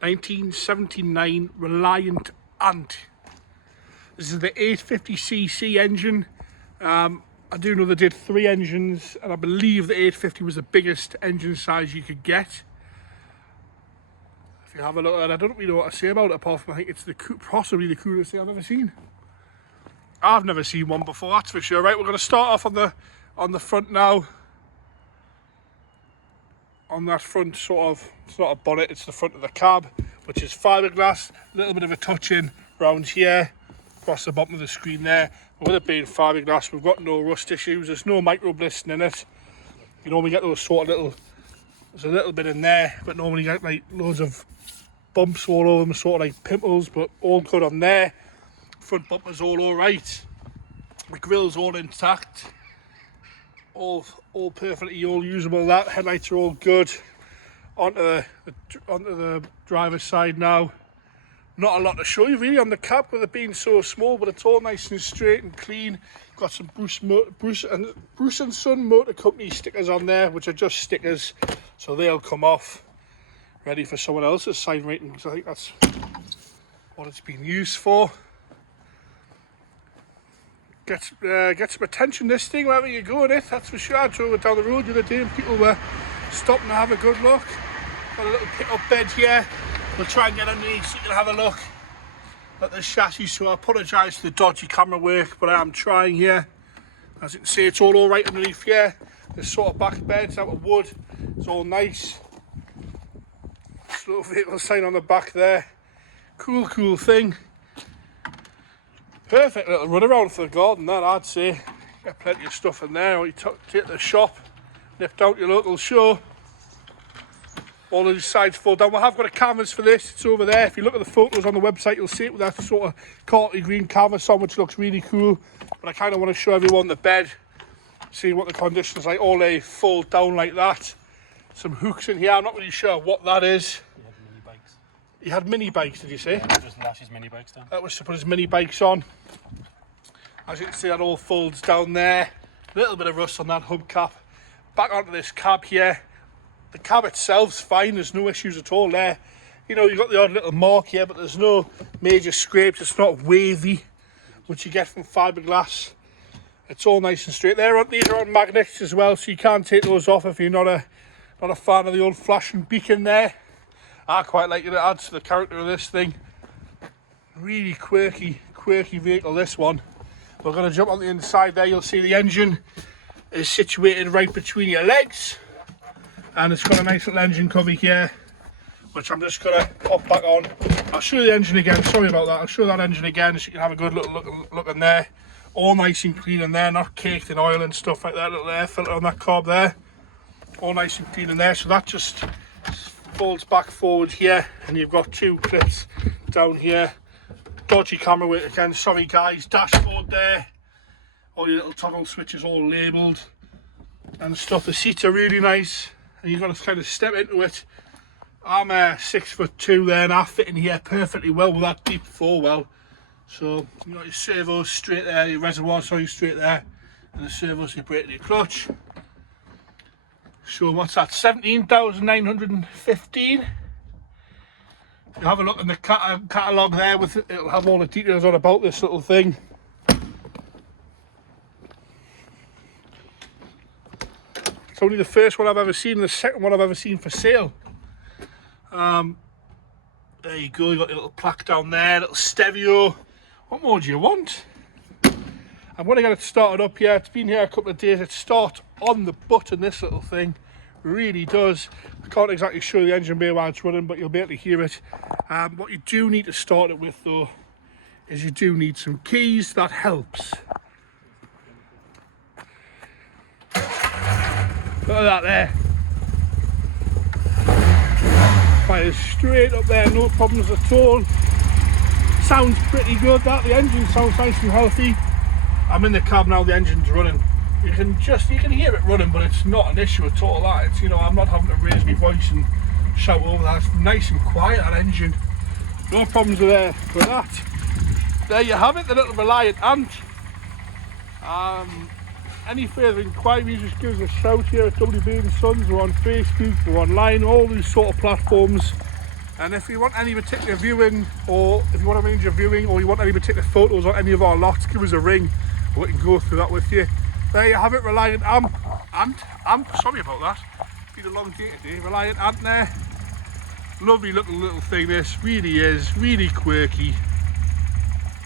1979 Reliant Ant. This is the 850cc engine. I do know they did 3 engines, and I believe the 850 was the biggest engine size you could get. If you have a look at it, I don't really know what to say about it, apart from I think it's possibly the coolest thing I've ever seen. I've never seen one before, that's for sure. Right, we're going to start off on the front now. On that front sort of, it's not a bonnet, it's the front of the cab, which is fiberglass. A little bit of a touch in round here, across the bottom of the screen there. But with it being fiberglass, we've got no rust issues. There's no micro blistering in it. You normally get those sort of little, there's a little bit in there, but normally you get like loads of bumps all over them, sort of like pimples, but all good on there. Front bumper's all right. The grill's all intact. All perfectly all usable. That headlights are all good. Onto the driver's side now. Not a lot to show you really on the cab with it being so small, but it's all nice and straight and clean. Got some Bruce and Son Motor Company stickers on there, which are just stickers, so they'll come off. Ready for someone else's sign rating, because I think that's what it's been used for. Get some attention, this thing, wherever you go in it, that's for sure. I drove it down the road the other day and people were stopping to have a good look. Got a little pick-up bed here. We'll try and get underneath so you can have a look at the chassis. So I apologise for the dodgy camera work, but I am trying here. As you can see, it's all right underneath here. This sort of back bed's out of wood. It's all nice. Slow vehicle sign on the back there. Cool thing. Perfect little run around for the garden, that I'd say. Got plenty of stuff in there. Or you take to the shop, nip down to your local show. All of these sides fold down. We have got a canvas for this, it's over there. If you look at the photos on the website, you'll see it with that sort of carty green canvas on, which looks really cool. But I kind of want to show everyone the bed, see what the condition's like. All they fold down like that. Some hooks in here, I'm not really sure what that is. He had mini bikes, did you say? Yeah, just lash his mini bikes down. That was to put his mini bikes on. As you can see, that all folds down there. A little bit of rust on that hubcap. Back onto this cab here. The cab itself's fine, there's no issues at all there. You know, you've got the odd little mark here, but there's no major scrapes. It's not wavy, which you get from fiberglass. It's all nice and straight. These are on magnets as well, so you can't take those off if you're not a fan of the old flashing beacon there. I quite like it. It adds to the character of this thing. Really quirky vehicle, this one. We're going to jump on the inside there. You'll see the engine is situated right between your legs. And it's got a nice little engine cover here, which I'm just going to pop back on. I'll show you the engine again. Sorry about that. I'll show you that engine again so you can have a good look in there. All nice and clean in there, not caked in oil and stuff like that. Little air filter on that carb there. All nice and clean in there. So that just folds back forward here, and you've got 2 clips down here. Dodgy camera work again, sorry guys. Dashboard there, all your little toggle switches all labelled and stuff. The seats are really nice, and you've got to kind of step into it. I'm 6'2" there, and I fit in here perfectly well with that deep 4-well. So you got your servos straight there, your reservoir straight there, and the servos, your brake and your clutch. So what's that, 17,915. You have a look in the catalogue there, with it'll have all the details on about this little thing. It's only the first one I've ever seen, and the second one I've ever seen for sale. There you go, you got your little plaque down there, little stereo. What more do you want? I'm going to get it started up here. It's been here a couple of days. It starts on the button, this little thing. Really does. I can't exactly show the engine bay while it's running, but you'll be able to hear it. What you do need to start it with though is you do need some keys. That helps. Look at that there. Fires straight up there, no problems at all. Sounds pretty good that. The engine sounds nice and healthy. I'm in the cab now, the engine's running. You can hear it running, but it's not an issue at all. That it's, you know, I'm not having to raise my voice and shout over that. It's nice and quiet, that engine. No problems with that. There you have it, the little Reliant Ant. Any further inquiries, just give us a shout here at WB and Sons. We're on Facebook, we're online, all these sort of platforms. And if you want any particular viewing, or if you want to arrange your viewing, or you want any particular photos on any of our lots, give us a ring and we can go through that with you. There you have it, Reliant Ant, sorry about that. It's been a long day today. Reliant Ant there. Lovely little thing this, really is, really quirky.